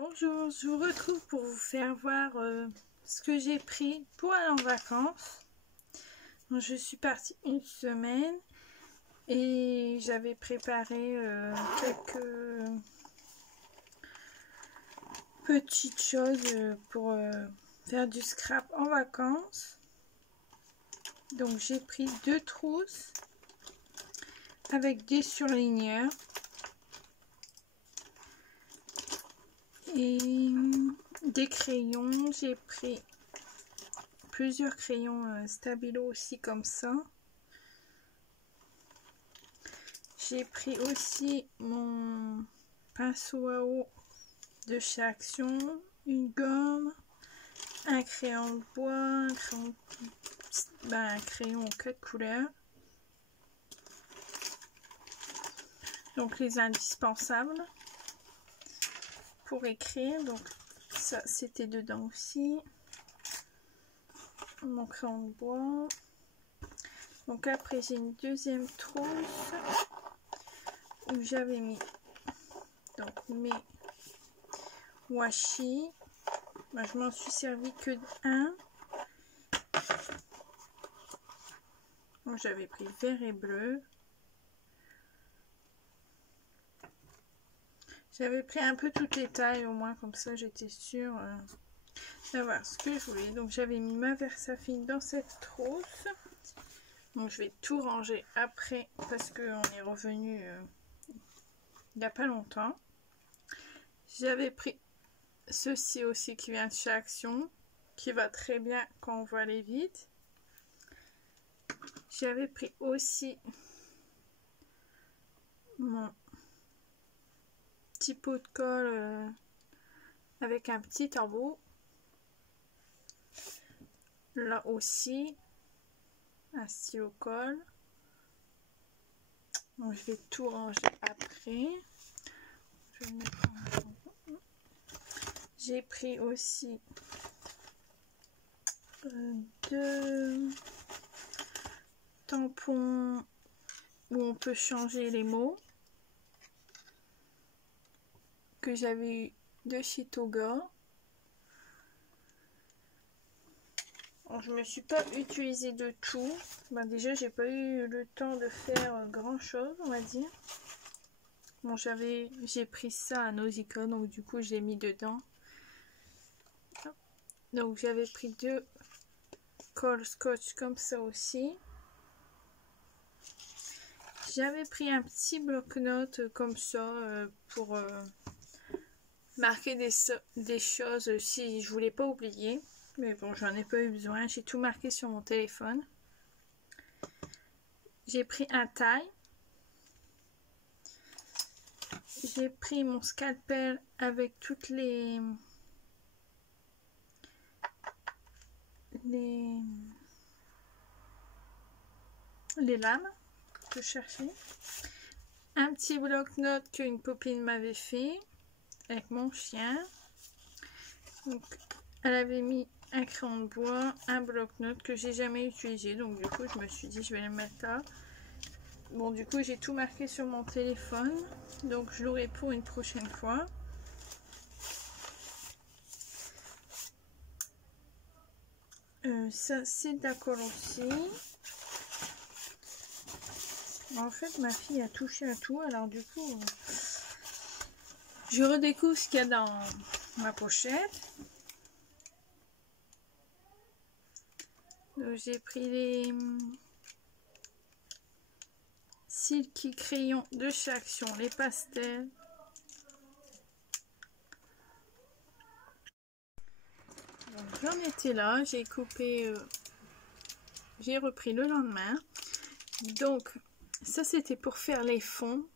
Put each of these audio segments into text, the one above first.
Bonjour, je vous retrouve pour vous faire voir ce que j'ai pris pour aller en vacances. Donc, je suis partie une semaine et j'avais préparé quelques petites choses pour faire du scrap en vacances. Donc j'ai pris 2 trousses avec des surligneurs et des crayons. J'ai pris plusieurs crayons Stabilo aussi comme ça. J'ai pris aussi mon pinceau à eau de chez Action, une gomme, un crayon de bois, un crayon aux 4 couleurs. Donc les indispensables pour écrire. Donc ça c'était dedans aussi. Mon crayon de bois. Donc après j'ai une deuxième trousse où j'avais mis donc mes washi. Moi, je m'en suis servi que d'un. J'avais pris vert et bleu. J'avais pris un peu toutes les tailles, au moins comme ça j'étais sûre d'avoir ce que je voulais. Donc j'avais mis ma Versafine dans cette trousse. Donc je vais tout ranger après parce qu'on est revenu il n'y a pas longtemps. J'avais pris ceci aussi qui vient de chez Action, qui va très bien quand on veut aller vite. J'avais pris aussi mon petit pot de colle avec un petit embout. Là aussi, un stylo colle. Donc je vais tout ranger après. J'ai pris aussi 2 tampons où on peut changer les mots que j'avais eu de chez Toga. Je me suis pas utilisé de tout. Déjà j'ai pas eu le temps de faire grand chose, on va dire. Bon, j'ai pris ça à Nausicaa, donc du coup j'ai mis dedans. Donc j'avais pris 2 colles scotch comme ça aussi. J'avais pris un petit bloc-notes comme ça pour marquer des choses si je voulais pas oublier. Mais bon, j'en ai pas eu besoin. J'ai tout marqué sur mon téléphone. J'ai pris un taille. J'ai pris mon scalpel avec toutes les lames que je cherchais. Un petit bloc-notes qu'une copine m'avait fait avec mon chien. Donc, elle avait mis un crayon de bois, un bloc-notes que j'ai jamais utilisé. Donc, du coup, je me suis dit, je vais les mettre là. Bon, du coup, j'ai tout marqué sur mon téléphone. Donc, je l'aurai pour une prochaine fois. Ça, c'est de la colle aussi. En fait, ma fille a touché à tout. Alors, du coup, je redécouvre ce qu'il y a dans ma pochette. J'ai pris les Silky crayons de chez Action, les pastels. J'en étais là, j'ai coupé, j'ai repris le lendemain. Donc ça c'était pour faire les fonds.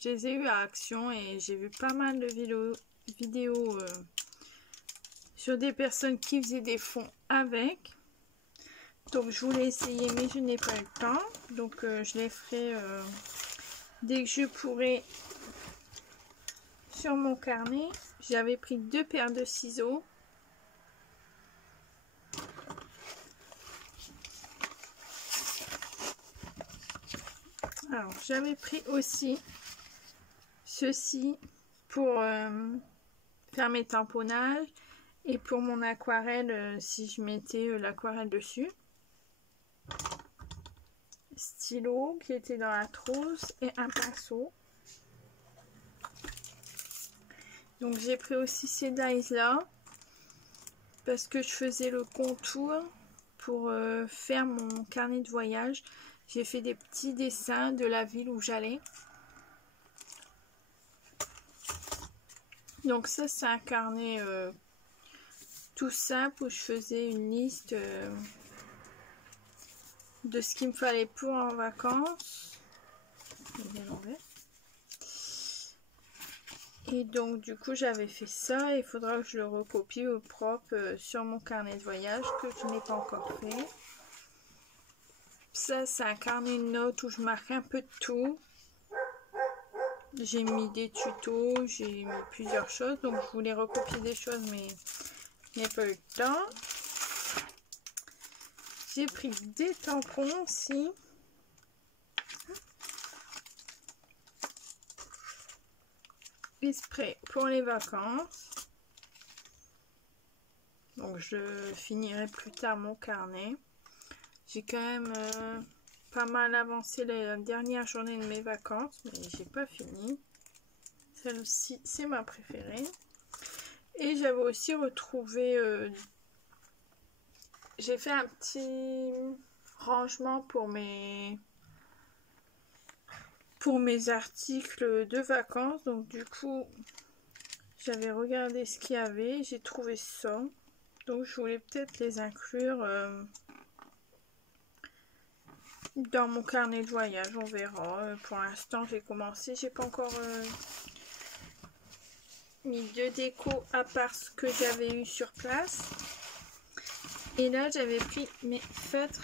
Je les ai eu à Action et j'ai vu pas mal de vidéos sur des personnes qui faisaient des fonds avec. Donc je voulais essayer mais je n'ai pas eu le temps. Donc je les ferai dès que je pourrai sur mon carnet. J'avais pris 2 paires de ciseaux. Alors j'avais pris aussi ceci pour faire mes tamponnages. Et pour mon aquarelle, si je mettais l'aquarelle dessus. Stylo qui était dans la trousse et un pinceau. Donc j'ai pris aussi ces dies là parce que je faisais le contour pour faire mon carnet de voyage. J'ai fait des petits dessins de la ville où j'allais. Donc ça c'est un carnet tout simple où je faisais une liste de ce qu'il me fallait pour en vacances. Et donc du coup j'avais fait ça, il faudra que je le recopie au propre sur mon carnet de voyage que je n'ai pas encore fait. Ça c'est un carnet de notes où je marque un peu de tout. J'ai mis des tutos, j'ai mis plusieurs choses, donc je voulais recopier des choses mais il n'y a pas eu le temps. J'ai pris des tampons aussi. Et spray pour les vacances. Donc je finirai plus tard mon carnet. J'ai quand même pas mal avancé la dernière journée de mes vacances, mais j'ai pas fini. Celle-ci c'est ma préférée. Et j'avais aussi retrouvé, j'ai fait un petit rangement pour mes articles de vacances. Donc du coup j'avais regardé ce qu'il y avait, j'ai trouvé ça. Donc je voulais peut-être les inclure dans mon carnet de voyage, on verra. Pour l'instant j'ai commencé, j'ai pas encore mis de déco à part ce que j'avais eu sur place. Et là j'avais pris mes feutres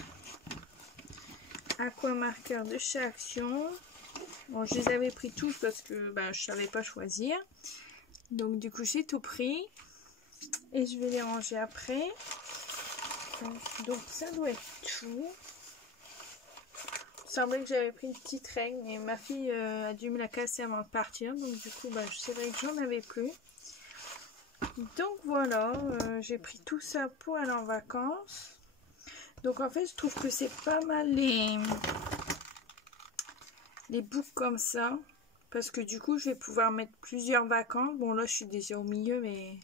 aquamarqueurs de chez Action. Bon, je les avais pris tous parce que je savais pas choisir. Donc du coup j'ai tout pris. Et je vais les ranger après. Donc ça doit être tout. Il semblait que j'avais pris une petite règle, mais ma fille a dû me la casser avant de partir. Donc du coup, c'est vrai que j'en avais plus. Donc voilà, j'ai pris tout ça pour aller en vacances. Donc en fait, je trouve que c'est pas mal les boucles comme ça. Parce que du coup, je vais pouvoir mettre plusieurs vacances. Bon là, je suis déjà au milieu, mais...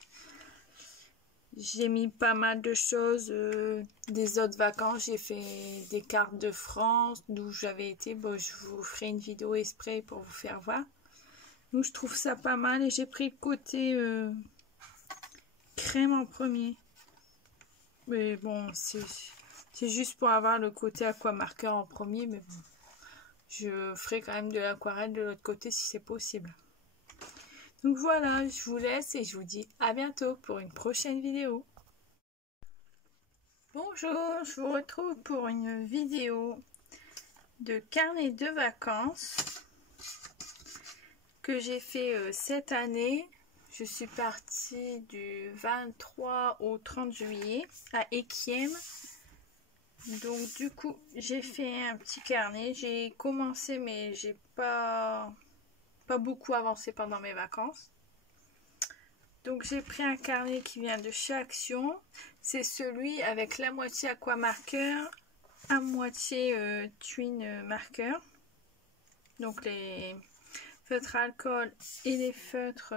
J'ai mis pas mal de choses des autres vacances. J'ai fait des cartes de France d'où j'avais été. Bon, je vous ferai une vidéo exprès pour vous faire voir. Donc je trouve ça pas mal. Et j'ai pris le côté crème en premier. Mais bon, c'est juste pour avoir le côté aquamarqueur en premier. Mais bon, je ferai quand même de l'aquarelle de l'autre côté si c'est possible. Donc voilà, je vous laisse et je vous dis à bientôt pour une prochaine vidéo. Bonjour, je vous retrouve pour une vidéo de carnet de vacances que j'ai fait cette année. Je suis partie du 23 au 30 juillet à Ekiem. Donc du coup, j'ai fait un petit carnet. J'ai commencé mais j'ai pas beaucoup avancé pendant mes vacances. Donc j'ai pris un carnet qui vient de chez Action. C'est celui avec la moitié aquamarqueur, à moitié twin marqueur. Donc les feutres alcool et les feutres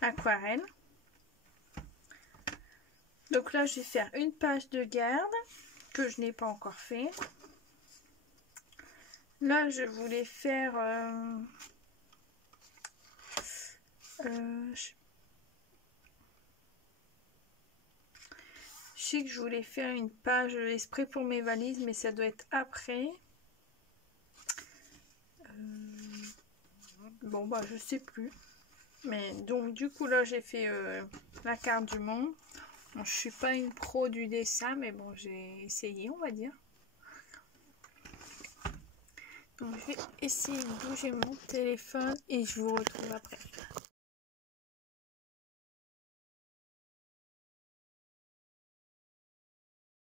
aquarelle. Donc là je vais faire une page de garde que je n'ai pas encore fait. Là je voulais faire je sais que je voulais faire une page exprès pour mes valises, mais ça doit être après. Bon, je sais plus. Mais donc, du coup, là, j'ai fait la carte du monde. Bon, je suis pas une pro du dessin, mais bon, j'ai essayé, on va dire. Donc, je vais essayer de bouger mon téléphone et je vous retrouve après.